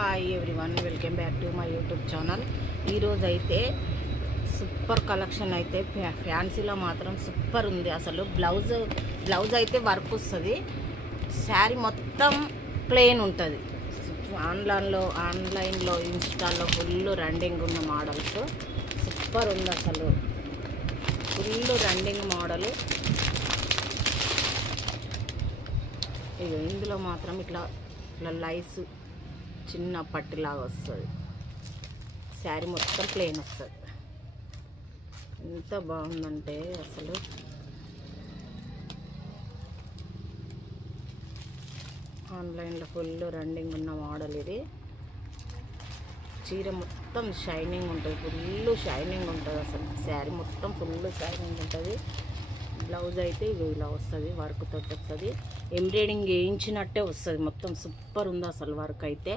Hi everyone, welcome back to my YouTube channel. ఈరోజు అయితే super collection అయితే ఫ్యాన్సీలో మాత్రం సూపర్ ఉంది. అసలు బ్లౌజ్ అయితే వర్క్ వస్తుంది, శారీ మొత్తం ప్లెయిన్ ఉంటుంది. ఆన్లైన్లో ఇన్స్టాల్లో ఫుల్ రన్నింగ్ ఉన్న మోడల్స్ సూపర్ ఉంది. అసలు ఫుల్ రన్నింగ్ మోడల్. ఇందులో మాత్రం ఇట్లా లైస్ చిన్న పట్టిలాగా వస్తుంది, శారీ మొత్తం ప్లెయిన్ వస్తుంది. ఎంత బాగుందంటే అసలు ఆన్లైన్లో ఫుల్ రన్నింగ్ ఉన్న మోడల్ ఇది. చీర మొత్తం షైనింగ్ ఉంటుంది, ఫుల్ షైనింగ్ ఉంటుంది. అసలు శారీ మొత్తం ఫుల్ షైనింగ్ ఉంటుంది. బ్లౌజ్ అయితే ఇలా వస్తుంది, వర్క్ తోటి వస్తుంది, ఎంబ్రాయిడింగ్ వేయించినట్టే వస్తుంది. మొత్తం సూపర్ ఉంది అసలు వర్క్ అయితే.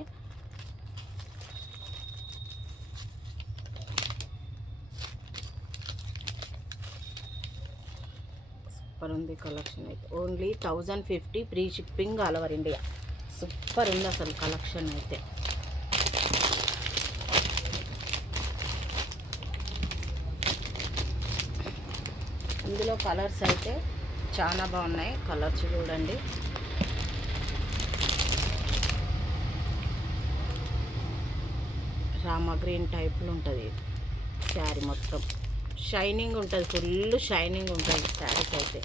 సూపర్ ఉంది కలెక్షన్ అయితే. Only 1050 free shipping all over India. Super ఉంది అసలు కలెక్షన్ అయితే. ఇందులో కలర్స్ అయితే చాలా బాగున్నాయి. కలర్స్ చూడండి. రామా గ్రీన్ టైప్లో ఉంటుంది శారీ, మొత్తం షైనింగ్ ఉంటుంది, ఫుల్ షైనింగ్ ఉంటుంది శారీస్ అయితే.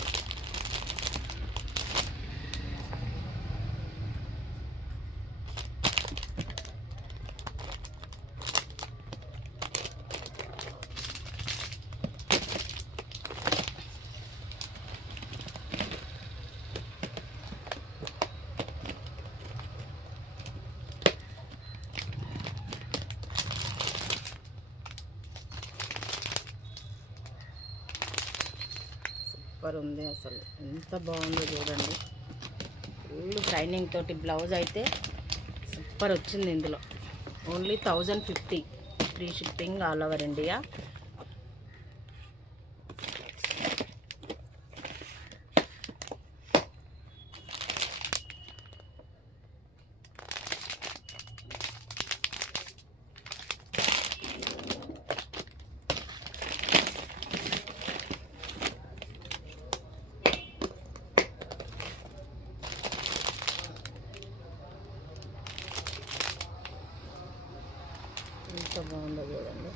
సూపర్ ఉంది అసలు, ఎంత బాగుందో చూడండి. ఫుల్ షైనింగ్ తోటి బ్లౌజ్ అయితే సూపర్ వచ్చింది. ఇందులో only 1050 free shipping all over India. ఎంత బాగుందో చూడండి.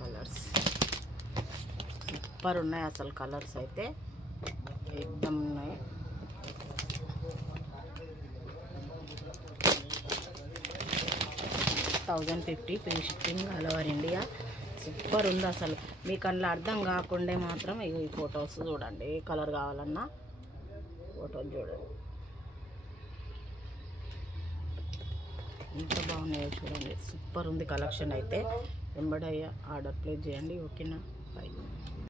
కలర్స్ సూపర్ ఉన్నాయి అసలు, కలర్స్ అయితే ఎక్దమ్ ఉన్నాయి. $1050 free shipping all over India. Super ఉంది అసలు. మీకు అందులో అర్థం కాకుండా మాత్రం ఈ ఫొటోస్ చూడండి. ఏ కలర్ కావాలన్నా ఫోటోలు చూడండి, ఎంత బాగున్నాయో చూడండి. సూపర్ ఉంది కలెక్షన్ అయితే. వెంబడి ఆర్డర్ ప్లేస్ చేయండి. ఓకేనా? బై.